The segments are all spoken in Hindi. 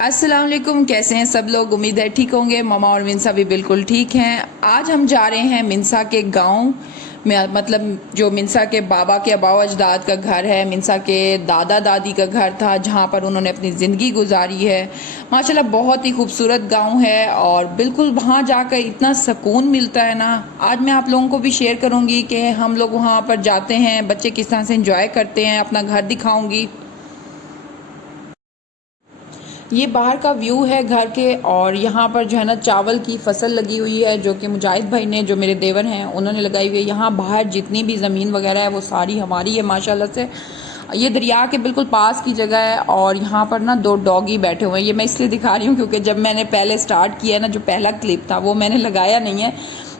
अस्सलाम वालेकुम। कैसे हैं सब लोग? उम्मीद है ठीक होंगे। मामा और मिनसा भी बिल्कुल ठीक हैं। आज हम जा रहे हैं मिनसा के गांव में, मतलब जो मिनसा के बाबा के आबाओ अजदाद का घर है, मिनसा के दादा दादी का घर था जहां पर उन्होंने अपनी ज़िंदगी गुजारी है। माशाल्लाह बहुत ही खूबसूरत गांव है और बिल्कुल वहां जाकर इतना सुकून मिलता है ना। आज मैं आप लोगों को भी शेयर करूंगी कि हम लोग वहां पर जाते हैं, बच्चे किस तरह से इंजॉय करते हैं, अपना घर दिखाऊंगी। ये बाहर का व्यू है घर के, और यहाँ पर जो है ना चावल की फसल लगी हुई है जो कि मुजाहिद भाई ने, जो मेरे देवर हैं, उन्होंने लगाई हुई है। यहाँ बाहर जितनी भी ज़मीन वगैरह है वो सारी हमारी है माशाल्लाह से। ये दरिया के बिल्कुल पास की जगह है और यहाँ पर ना दो डॉगी बैठे हुए हैं। ये मैं इसलिए दिखा रही हूँ क्योंकि जब मैंने पहले स्टार्ट किया ना, जो पहला क्लिप था वो मैंने लगाया नहीं है,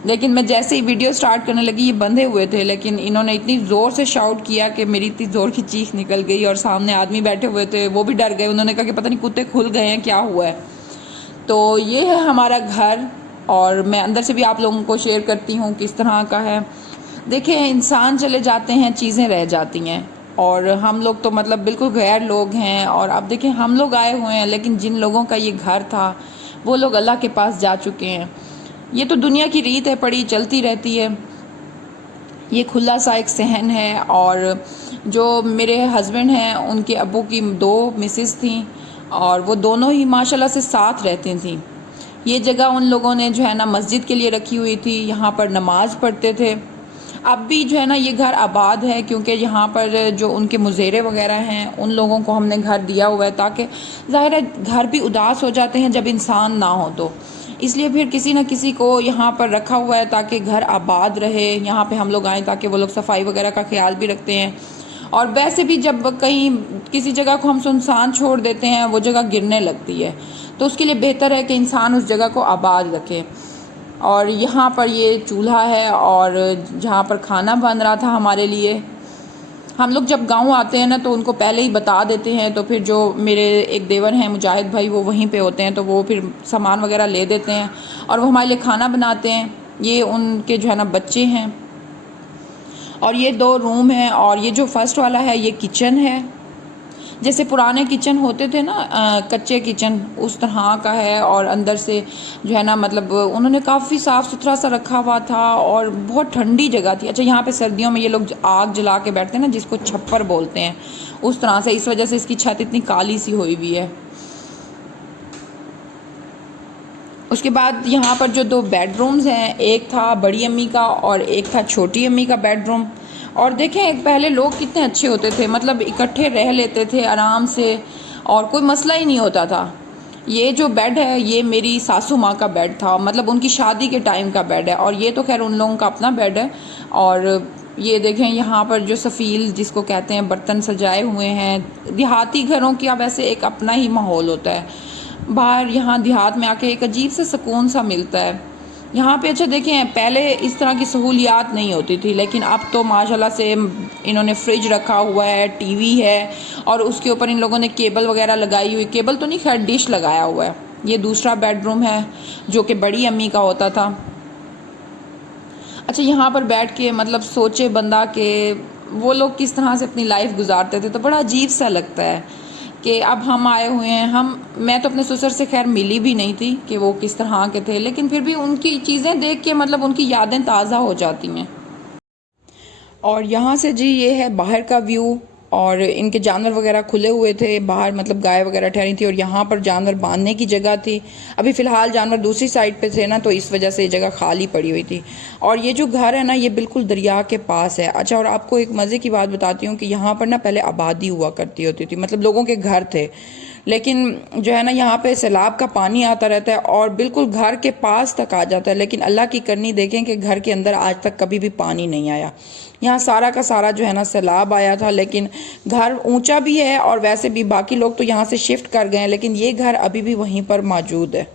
लेकिन मैं जैसे ही वीडियो स्टार्ट करने लगी ये बंधे हुए थे, लेकिन इन्होंने इतनी ज़ोर से शाउट किया कि मेरी इतनी ज़ोर की चीख निकल गई और सामने आदमी बैठे हुए थे वो भी डर गए। उन्होंने कहा कि पता नहीं कुत्ते खुल गए हैं, क्या हुआ है। तो ये है हमारा घर और मैं अंदर से भी आप लोगों को शेयर करती हूँ किस तरह का है। देखें, इंसान चले जाते हैं, चीज़ें रह जाती हैं, और हम लोग तो मतलब बिल्कुल गैर लोग हैं। और अब देखें, हम लोग आए हुए हैं लेकिन जिन लोगों का ये घर था वो लोग अल्लाह के पास जा चुके हैं। ये तो दुनिया की रीत है, पड़ी चलती रहती है। ये खुला सा एक सहन है, और जो मेरे हस्बैंड हैं उनके अब्बू की दो मिसेस थी और वो दोनों ही माशाल्लाह से साथ रहती थी। ये जगह उन लोगों ने जो है ना मस्जिद के लिए रखी हुई थी, यहाँ पर नमाज पढ़ते थे। अब भी जो है ना ये घर आबाद है क्योंकि यहाँ पर जो उनके मुजेरे वगैरह हैं उन लोगों को हमने घर दिया हुआ है, ताकि ज़ाहिर है घर भी उदास हो जाते हैं जब इंसान ना हो, तो इसलिए फिर किसी न किसी को यहाँ पर रखा हुआ है ताकि घर आबाद रहे। यहाँ पे हम लोग आएँ ताकि वो लोग सफाई वगैरह का ख्याल भी रखते हैं। और वैसे भी जब कहीं किसी जगह को हम सुनसान छोड़ देते हैं वो जगह गिरने लगती है, तो उसके लिए बेहतर है कि इंसान उस जगह को आबाद रखे। और यहाँ पर ये चूल्हा है और जहाँ पर खाना बन रहा था हमारे लिए। हम लोग जब गांव आते हैं ना तो उनको पहले ही बता देते हैं, तो फिर जो मेरे एक देवर हैं मुजाहिद भाई वो वहीं पे होते हैं, तो वो फिर सामान वगैरह ले देते हैं और वो हमारे लिए खाना बनाते हैं। ये उनके जो है ना बच्चे हैं, और ये दो रूम हैं, और ये जो फर्स्ट वाला है ये किचन है। जैसे पुराने किचन होते थे ना, कच्चे किचन, उस तरह का है। और अंदर से जो है ना मतलब उन्होंने काफ़ी साफ़ सुथरा सा रखा हुआ था और बहुत ठंडी जगह थी। अच्छा, यहाँ पे सर्दियों में ये लोग आग जला के बैठते हैं ना, जिसको छप्पर बोलते हैं, उस तरह से, इस वजह से इसकी छत इतनी काली सी हुई हुई है। उसके बाद यहाँ पर जो दो बेडरूम्स हैं, एक था बड़ी अम्मी का और एक था छोटी अम्मी का बेडरूम। और देखें पहले लोग कितने अच्छे होते थे, मतलब इकट्ठे रह लेते थे आराम से और कोई मसला ही नहीं होता था। ये जो बेड है ये मेरी सासू माँ का बेड था, मतलब उनकी शादी के टाइम का बेड है, और ये तो खैर उन लोगों का अपना बेड है। और ये देखें यहाँ पर जो सफ़ील जिसको कहते हैं बर्तन सजाए हुए हैं। देहाती घरों का वैसे एक अपना ही माहौल होता है बाहर, यहाँ देहात में आके एक अजीब से सुकून सा मिलता है यहाँ पे। अच्छा देखें, पहले इस तरह की सहूलियात नहीं होती थी, लेकिन अब तो माशाल्लाह से इन्होंने फ्रिज रखा हुआ है, टीवी है, और उसके ऊपर इन लोगों ने केबल वगैरह लगाई हुई, केबल तो नहीं खैर डिश लगाया हुआ है। ये दूसरा बेडरूम है जो कि बड़ी अम्मी का होता था। अच्छा, यहाँ पर बैठ के मतलब सोचे बंदा के वो लोग किस तरह से अपनी लाइफ गुजारते थे, तो बड़ा अजीब सा लगता है कि अब हम आए हुए हैं। मैं तो अपने ससुर से खैर मिली भी नहीं थी कि वो किस तरह के थे, लेकिन फिर भी उनकी चीज़ें देख के मतलब उनकी यादें ताज़ा हो जाती हैं। और यहाँ से जी ये है बाहर का व्यू, और इनके जानवर वगैरह खुले हुए थे बाहर, मतलब गाय वगैरह ठहरी थी, और यहाँ पर जानवर बांधने की जगह थी। अभी फ़िलहाल जानवर दूसरी साइड पे थे ना, तो इस वजह से ये जगह खाली पड़ी हुई थी। और ये जो घर है ना ये बिल्कुल दरिया के पास है। अच्छा, और आपको एक मज़े की बात बताती हूँ कि यहाँ पर ना पहले आबादी हुआ करती होती थी, मतलब लोगों के घर थे, लेकिन जो है ना यहाँ पे सैलाब का पानी आता रहता है और बिल्कुल घर के पास तक आ जाता है। लेकिन अल्लाह की करनी देखें कि घर के अंदर आज तक कभी भी पानी नहीं आया। यहाँ सारा का सारा जो है ना सैलाब आया था, लेकिन घर ऊंचा भी है और वैसे भी बाकी लोग तो यहाँ से शिफ्ट कर गए हैं, लेकिन ये घर अभी भी वहीं पर मौजूद है।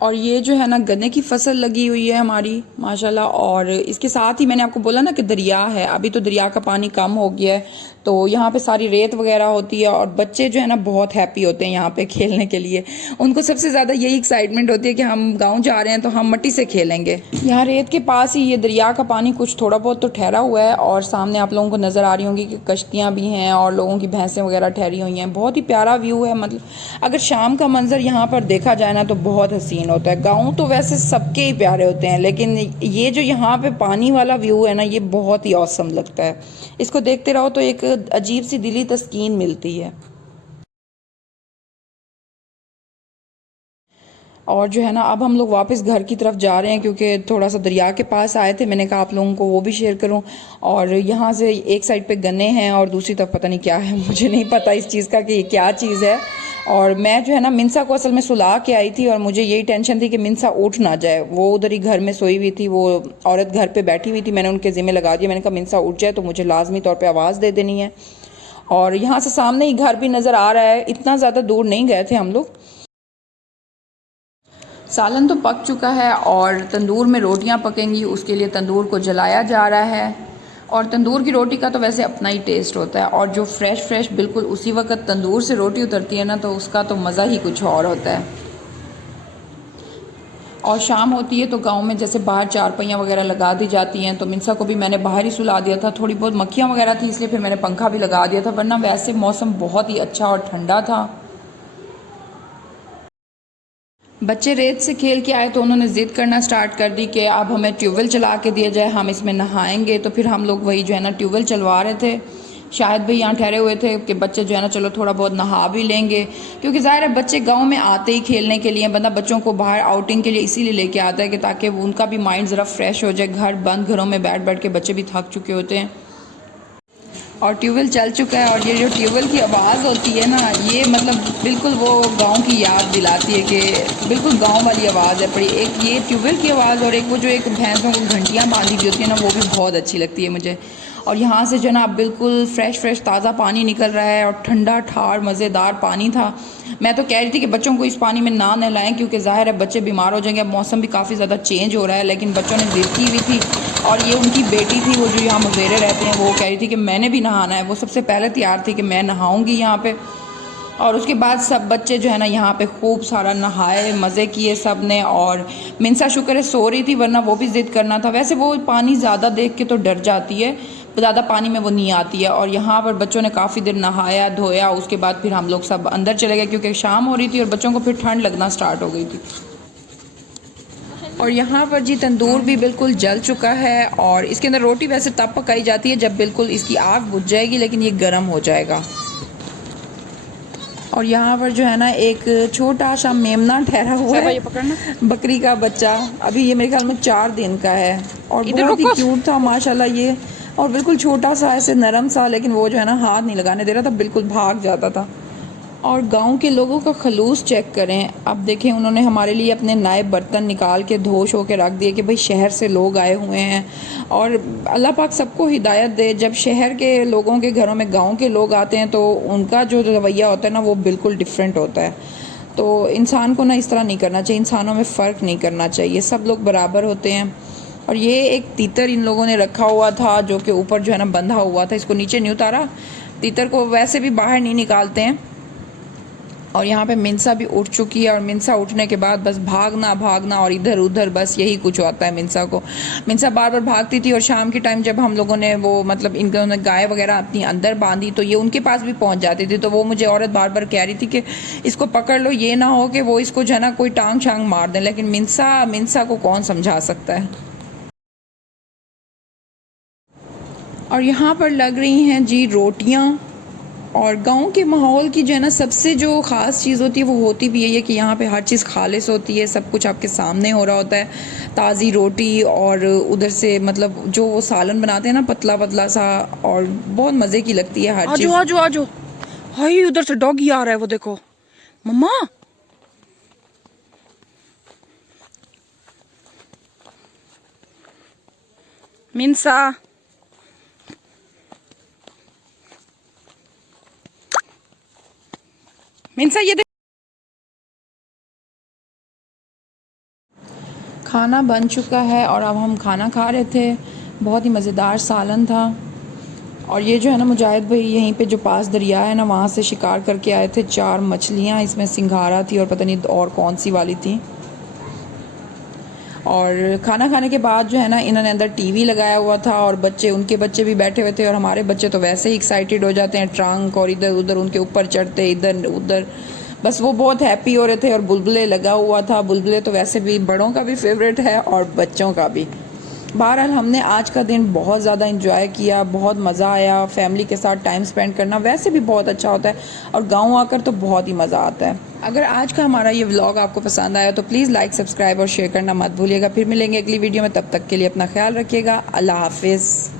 और ये जो है ना गन्ने की फसल लगी हुई है हमारी माशाल्लाह। और इसके साथ ही मैंने आपको बोला ना कि दरिया है, अभी तो दरिया का पानी कम हो गया है, तो यहाँ पे सारी रेत वगैरह होती है और बच्चे जो है ना बहुत हैप्पी होते हैं यहाँ पे खेलने के लिए। उनको सबसे ज़्यादा यही एक्साइटमेंट होती है कि हम गाँव जा रहे हैं तो हम मिट्टी से खेलेंगे। यहाँ रेत के पास ही ये दरिया का पानी कुछ थोड़ा बहुत तो ठहरा हुआ है और सामने आप लोगों को नज़र आ रही होंगी कि कश्तियाँ भी हैं और लोगों की भैंसें वगैरह ठहरी हुई हैं। बहुत ही प्यारा व्यू है। मतलब अगर शाम का मंजर यहाँ पर देखा जाए ना तो बहुत हसीन होता है। गाँव तो वैसे सबके ही प्यारे होते हैं, लेकिन ये जो यहाँ पे पानी वाला व्यू है ना, ये बहुत ही औसम लगता है। इसको देखते रहो तो एक अजीब सी दिली तस्कीन मिलती है। और जो है ना, अब हम लोग वापस घर की तरफ जा रहे हैं क्योंकि थोड़ा सा दरिया के पास आए थे। मैंने कहा आप लोगों को वो भी शेयर करूं। और यहाँ से एक साइड पे गन्ने हैं और दूसरी तरफ पता नहीं क्या है, मुझे नहीं पता इस चीज़ का कि ये क्या चीज़ है। और मैं जो है ना मिनसा को असल में सुला के आई थी और मुझे यही टेंशन थी कि मिनसा उठ ना जाए। वो उधर ही घर में सोई हुई थी, वो औरत घर पर बैठी हुई थी। मैंने उनके ज़िम्मे लगा दिया। मैंने कहा मिनसा उठ जाए तो मुझे लाजमी तौर पर आवाज़ दे देनी है। और यहाँ से सामने ही घर भी नज़र आ रहा है, इतना ज़्यादा दूर नहीं गए थे हम लोग। सालन तो पक चुका है और तंदूर में रोटियां पकेंगी, उसके लिए तंदूर को जलाया जा रहा है। और तंदूर की रोटी का तो वैसे अपना ही टेस्ट होता है और जो फ्रेश बिल्कुल उसी वक्त तंदूर से रोटी उतरती है ना, तो उसका तो मज़ा ही कुछ और होता है। और शाम होती है तो गांव में जैसे बाहर चारपहियाँ वगैरह लगा दी जाती हैं, तो मिनसा को भी मैंने बाहर ही सुला दिया था। थोड़ी बहुत मक्खियाँ वगैरह थी इसलिए फिर मैंने पंखा भी लगा दिया था, वरना वैसे मौसम बहुत ही अच्छा और ठंडा था। बच्चे रेत से खेल के आए तो उन्होंने ज़िद करना स्टार्ट कर दी कि अब हमें ट्यूबवेल चला के दिया जाए, हम इसमें नहाएंगे। तो फिर हम लोग वही जो है ना ट्यूबवेल चलवा रहे थे। शायद भाई यहाँ ठहरे हुए थे कि बच्चे जो है ना चलो थोड़ा बहुत नहा भी लेंगे, क्योंकि ज़ाहिर है बच्चे गांव में आते ही खेलने के लिए। बंदा बच्चों को बाहर आउटिंग के लिए इसीलिए लेके आता है कि ताकि उनका भी माइंड ज़रा फ्रेश हो जाए। घर बंद घरों में बैठ बैठ के बच्चे भी थक चुके होते हैं। और ट्यूबवेल चल चुका है और ये जो ट्यूबवेल की आवाज़ होती है ना, ये मतलब बिल्कुल वो गांव की याद दिलाती है कि बिल्कुल गांव वाली आवाज़ है। पर एक ये ट्यूबवेल की आवाज़ और एक वो जो एक भैंसों को घंटियाँ बांधी हुई होती है ना, वो भी बहुत अच्छी लगती है मुझे। और यहाँ से जो ना बिल्कुल फ्रेश ताज़ा पानी निकल रहा है और ठंडा ठार मज़ेदार पानी था। मैं तो कह रही थी कि बच्चों को इस पानी में ना नहलाएं क्योंकि ज़ाहिर है बच्चे बीमार हो जाएंगे। मौसम भी काफ़ी ज़्यादा चेंज हो रहा है, लेकिन बच्चों ने ज़िद की हुई थी। और ये उनकी बेटी थी, वो जो यहाँ मुजेरे रहते हैं, वो कह रही थी कि मैंने भी नहाना है। वो सबसे पहले तैयार थी कि मैं नहाऊंगी यहाँ पे। और उसके बाद सब बच्चे जो है ना यहाँ पे खूब सारा नहाए, मज़े किए सब ने। और मिनसा शुक्र है सो रही थी, वरना वो भी ज़िद करना था। वैसे वो पानी ज़्यादा देख के तो डर जाती है, ज़्यादा पानी में वो नहीं आती है। और यहाँ पर बच्चों ने काफ़ी देर नहाया धोया, उसके बाद फिर हम लोग सब अंदर चले गए क्योंकि शाम हो रही थी और बच्चों को फिर ठंड लगना स्टार्ट हो गई थी। और यहाँ पर जी तंदूर भी बिल्कुल जल चुका है और इसके अंदर रोटी वैसे तब पकाई जाती है जब बिल्कुल इसकी आग बुझ जाएगी, लेकिन ये गर्म हो जाएगा। और यहाँ पर जो है ना एक छोटा सा मेमना ठहरा हुआ है, बकरी का बच्चा। अभी ये मेरे ख्याल में 4 दिन का है और बहुत ही क्यूट था माशाल्लाह ये। और बिल्कुल छोटा सा ऐसे नरम सा, लेकिन वो जो है ना हाथ नहीं लगाने दे रहा था, बिल्कुल भाग जाता था। और गांव के लोगों का खलूस चेक करें। अब देखें उन्होंने हमारे लिए अपने नए बर्तन निकाल के धो शो के रख दिए कि भाई शहर से लोग आए हुए हैं। और अल्लाह पाक सबको हिदायत दे, जब शहर के लोगों के घरों में गांव के लोग आते हैं तो उनका जो रवैया होता है ना, वो बिल्कुल डिफरेंट होता है। तो इंसान को ना इस तरह नहीं करना चाहिए, इंसानों में फ़र्क नहीं करना चाहिए, सब लोग बराबर होते हैं। और ये एक तीतर इन लोगों ने रखा हुआ था जो कि ऊपर जो है ना बंधा हुआ था, इसको नीचे नहीं उतारा। तीतर को वैसे भी बाहर नहीं निकालते हैं। और यहाँ पे मिनसा भी उठ चुकी है और मिनसा उठने के बाद बस भागना और इधर उधर, बस यही कुछ होता है मिनसा को। मिनसा बार बार भागती थी और शाम के टाइम जब हम लोगों ने वो मतलब इन्होंने गाय वगैरह अपनी अंदर बांधी तो ये उनके पास भी पहुँच जाती थी। तो वो मुझे औरत बार बार कह रही थी कि इसको पकड़ लो, ये ना हो कि वो इसको जो है ना कोई टांग शांग मार दें। लेकिन मिनसा को कौन समझा सकता है। और यहाँ पर लग रही हैं जी रोटियाँ। और गांव के माहौल की जो है ना सबसे जो ख़ास चीज़ होती है वो होती भी यही है कि यहाँ पे हर चीज़ खालिस होती है, सब कुछ आपके सामने हो रहा होता है। ताज़ी रोटी और उधर से मतलब जो वो सालन बनाते हैं ना पतला पतला सा, और बहुत मज़े की लगती है हर चीज़। आजो आजो हाय, उधर से डॉगी आ रहा है, वो देखो मम्मा। मिनसा मिनसा ये देख। खाना बन चुका है और अब हम खाना खा रहे थे। बहुत ही मज़ेदार सालन था और ये जो है ना मुजाहिद भाई यहीं पे जो पास दरिया है ना वहाँ से शिकार करके आए थे 4 मछलियाँ, इसमें सिंघारा थी और पता नहीं और कौन सी वाली थी। और खाना खाने के बाद जो है ना इन्होंने अंदर टीवी लगाया हुआ था और उनके बच्चे भी बैठे हुए थे और हमारे बच्चे तो वैसे ही एक्साइटेड हो जाते हैं, ट्रंक और इधर उधर उनके ऊपर चढ़ते इधर उधर, बस वो बहुत हैप्पी हो रहे थे। और बुलबुले लगा हुआ था, बुलबुले तो वैसे भी बड़ों का भी फेवरेट है और बच्चों का भी। बहरहाल हमने आज का दिन बहुत ज़्यादा इंजॉय किया, बहुत मज़ा आया। फैमिली के साथ टाइम स्पेंड करना वैसे भी बहुत अच्छा होता है और गांव आकर तो बहुत ही मज़ा आता है। अगर आज का हमारा ये व्लॉग आपको पसंद आया तो प्लीज़ लाइक, सब्सक्राइब और शेयर करना मत भूलिएगा। फिर मिलेंगे अगली वीडियो में, तब तक के लिए अपना ख्याल रखिएगा। अल्लाह हाफिज़।